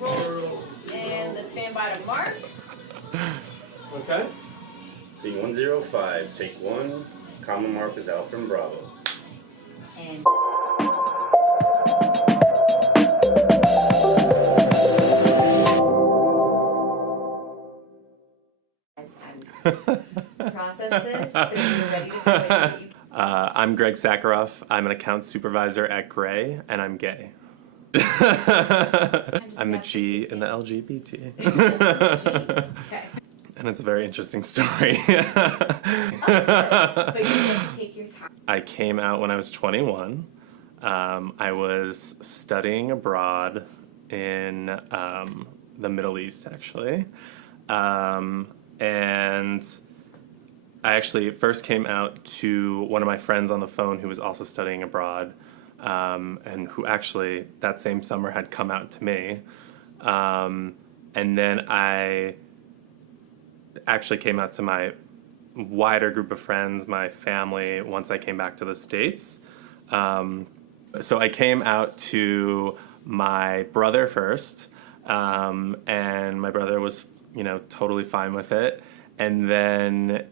roll, and let's stand by to mark. Okay. C105, take one. Common mark is Alpha and Bravo. And process this, but you're ready to go. I'm Greg Sacharoff. I'm an account supervisor at Gray, and I'm gay. I'm the G in the LGBT. Okay. And it's a very interesting story. But you get to take your time. I came out when I was 21. I was studying abroad in the Middle East, actually. And I actually first came out to one of my friends on the phone who was also studying abroad, and who actually that same summer had come out to me. And then I actually came out to my wider group of friends, my family, once I came back to the States. So I came out to my brother first, and my brother was, totally fine with it. And then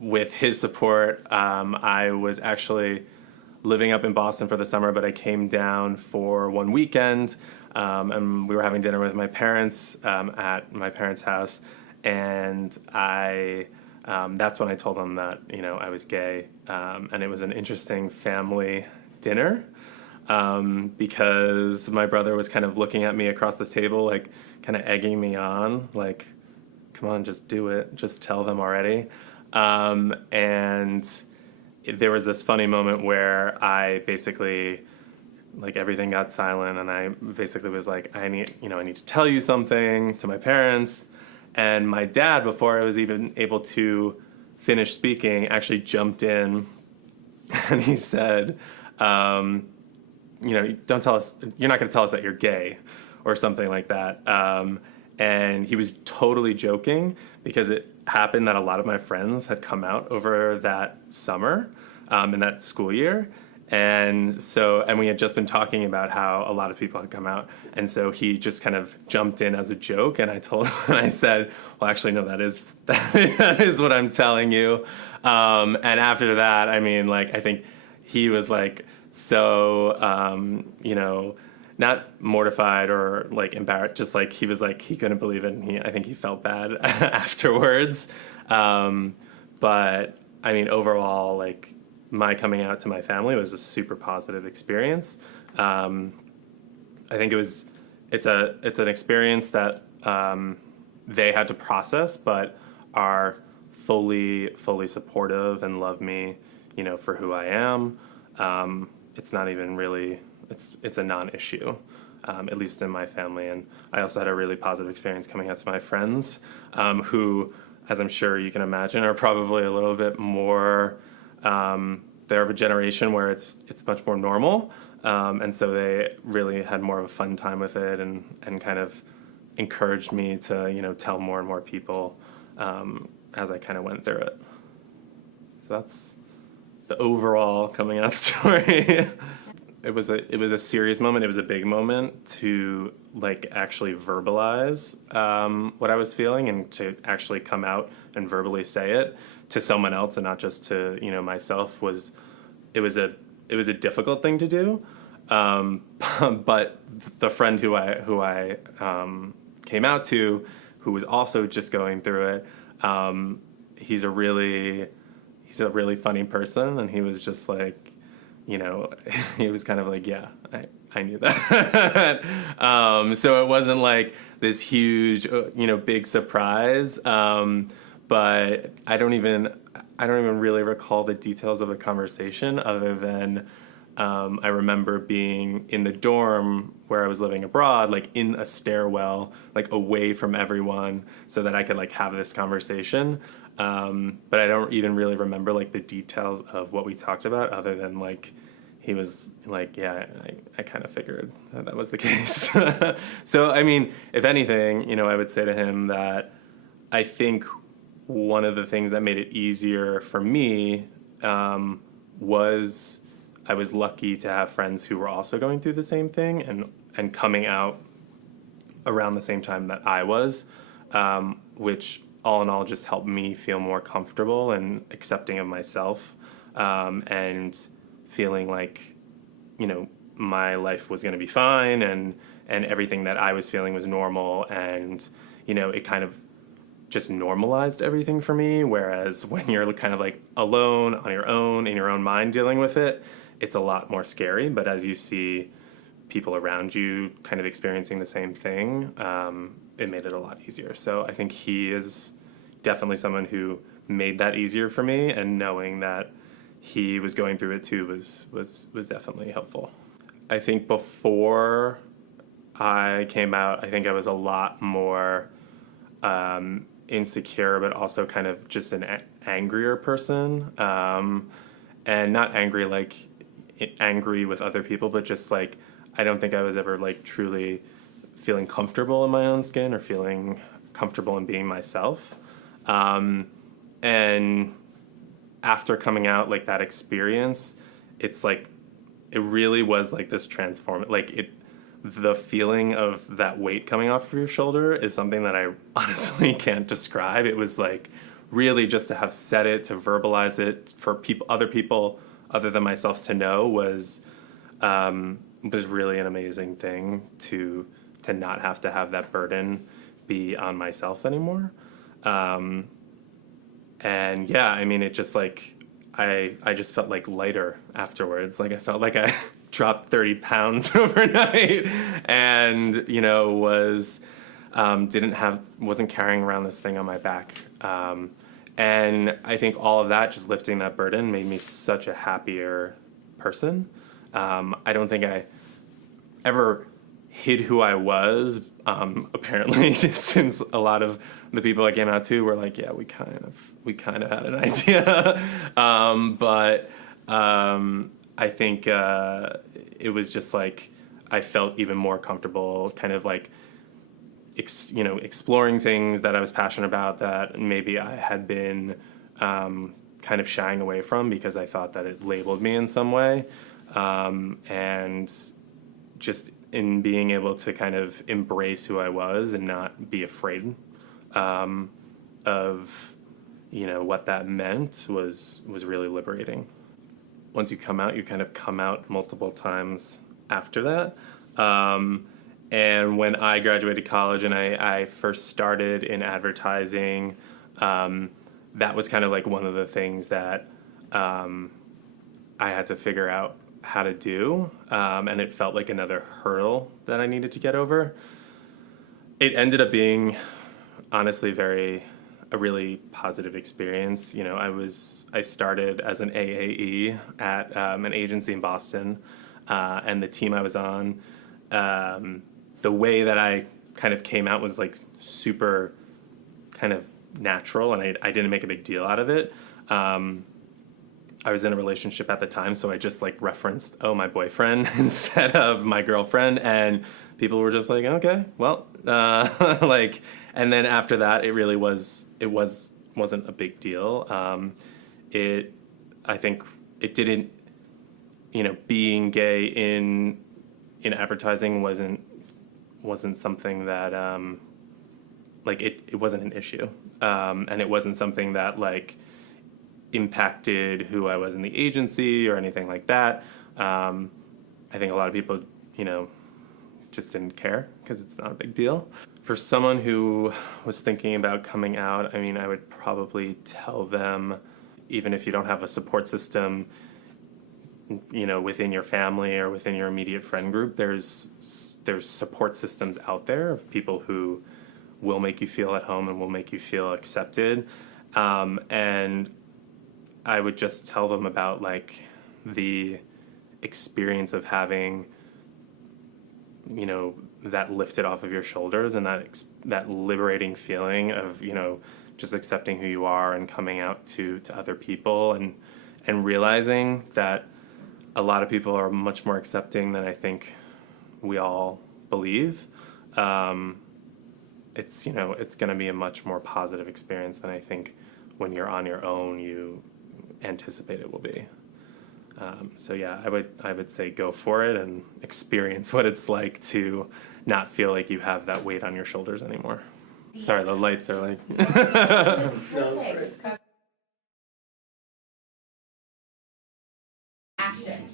with his support, I was actually living up in Boston for the summer, but I came down for one weekend, and we were having dinner with my parents at my parents' house. And that's when I told them that, I was gay. And it was an interesting family dinner, because my brother was kind of looking at me across the table, like kind of egging me on, like, come on, just do it. Just tell them already. And there was this funny moment where I basically, like, everything got silent, and I basically was like, I need to tell you something to my parents. And my dad, before I was even able to finish speaking, actually jumped in, and he said, don't tell us, you're not going to tell us that you're gay, or something like that. And he was totally joking, because it happened that a lot of my friends had come out over that summer, in that school year. And we had just been talking about how a lot of people had come out. And so he just kind of jumped in as a joke. And I said, well, actually, no, that is what I'm telling you. And after that, I think he was like, so, not mortified or like embarrassed, just like he was like, he couldn't believe it. And I think he felt bad afterwards. But overall, like, my coming out to my family was a super positive experience. I think it's an experience that they had to process, but are fully supportive and love me, for who I am. It's not even really, it's a non-issue, at least in my family. And I also had a really positive experience coming out to my friends, who, as I'm sure you can imagine, are probably a little bit more, they're of a generation where it's much more normal, and so they really had more of a fun time with it, and kind of encouraged me to tell more and more people as I kind of went through it. So that's the overall coming out story. It was a serious moment. It was a big moment to like actually verbalize what I was feeling, and to actually come out and verbally say it to someone else and not just to myself. It was a difficult thing to do, but the friend who I came out to, who was also just going through it, he's a really funny person, and he was just like, he was kind of like, yeah, I knew that. So it wasn't like this huge, big surprise. But I don't even really recall the details of the conversation, other than I remember being in the dorm where I was living abroad, like in a stairwell, like away from everyone, so that I could like have this conversation. But I don't even really remember like the details of what we talked about, other than like he was like, yeah, I kind of figured that was the case. So if anything, I would say to him that I think one of the things that made it easier for me was I was lucky to have friends who were also going through the same thing, and coming out around the same time that I was, which all in all just helped me feel more comfortable and accepting of myself, and feeling like, you know, my life was going to be fine, and everything that I was feeling was normal, and, you know, it kind of just normalized everything for me. Whereas when you're kind of like alone on your own in your own mind dealing with it, it's a lot more scary. But as you see people around you kind of experiencing the same thing, it made it a lot easier. So I think he is definitely someone who made that easier for me, and knowing that he was going through it too was definitely helpful. I think before I came out, I think I was a lot more insecure, but also kind of just an angrier person, and not angry like angry with other people, but just like I don't think I was ever like truly feeling comfortable in my own skin or feeling comfortable in being myself. And after coming out, like that experience, it's like it really was like this transform. Like the feeling of that weight coming off of your shoulder is something that I honestly can't describe. It was like really just to have said it, to verbalize it for other people other than myself to know was really an amazing thing to not have to have that burden be on myself anymore. And yeah, I mean, it just like, I just felt like lighter afterwards. Like I felt like I dropped 30 pounds overnight, and, you know, wasn't carrying around this thing on my back. And I think all of that, just lifting that burden, made me such a happier person. I don't think I ever hid who I was, apparently, since a lot of the people I came out to were like, yeah, we kind of had an idea. But I think it was just like I felt even more comfortable kind of like exploring things that I was passionate about that maybe I had been kind of shying away from because I thought that it labeled me in some way. And just in being able to kind of embrace who I was and not be afraid of, you know, what that meant was really liberating. Once you come out, you kind of come out multiple times after that. And when I graduated college and I first started in advertising, that was kind of like one of the things that I had to figure out how to do, and it felt like another hurdle that I needed to get over. It ended up being, honestly, a really positive experience. You know, I started as an AAE at an agency in Boston, and the team I was on, the way that I kind of came out was like super kind of natural, and I didn't make a big deal out of it. I was in a relationship at the time, so I just like referenced, oh, my boyfriend instead of my girlfriend, and people were just like, okay, well, like, and then after that, it wasn't a big deal. I think it didn't, you know, being gay in advertising wasn't something that, like it wasn't an issue, and it wasn't something that like impacted who I was in the agency or anything like that. I think a lot of people, you know, just didn't care because it's not a big deal. For someone who was thinking about coming out, I mean, I would probably tell them, even if you don't have a support system, you know, within your family or within your immediate friend group, there's support systems out there of people who will make you feel at home and will make you feel accepted. And I would just tell them about like the experience of having, you know, that lifted off of your shoulders, and that liberating feeling of, you know, just accepting who you are and coming out to other people, and realizing that a lot of people are much more accepting than I think we all believe. It's, you know, it's going to be a much more positive experience than I think when you're on your own you anticipate it will be. So yeah, I would say go for it and experience what it's like to not feel like you have that weight on your shoulders anymore. Sorry, the lights are like. Perfect. Action.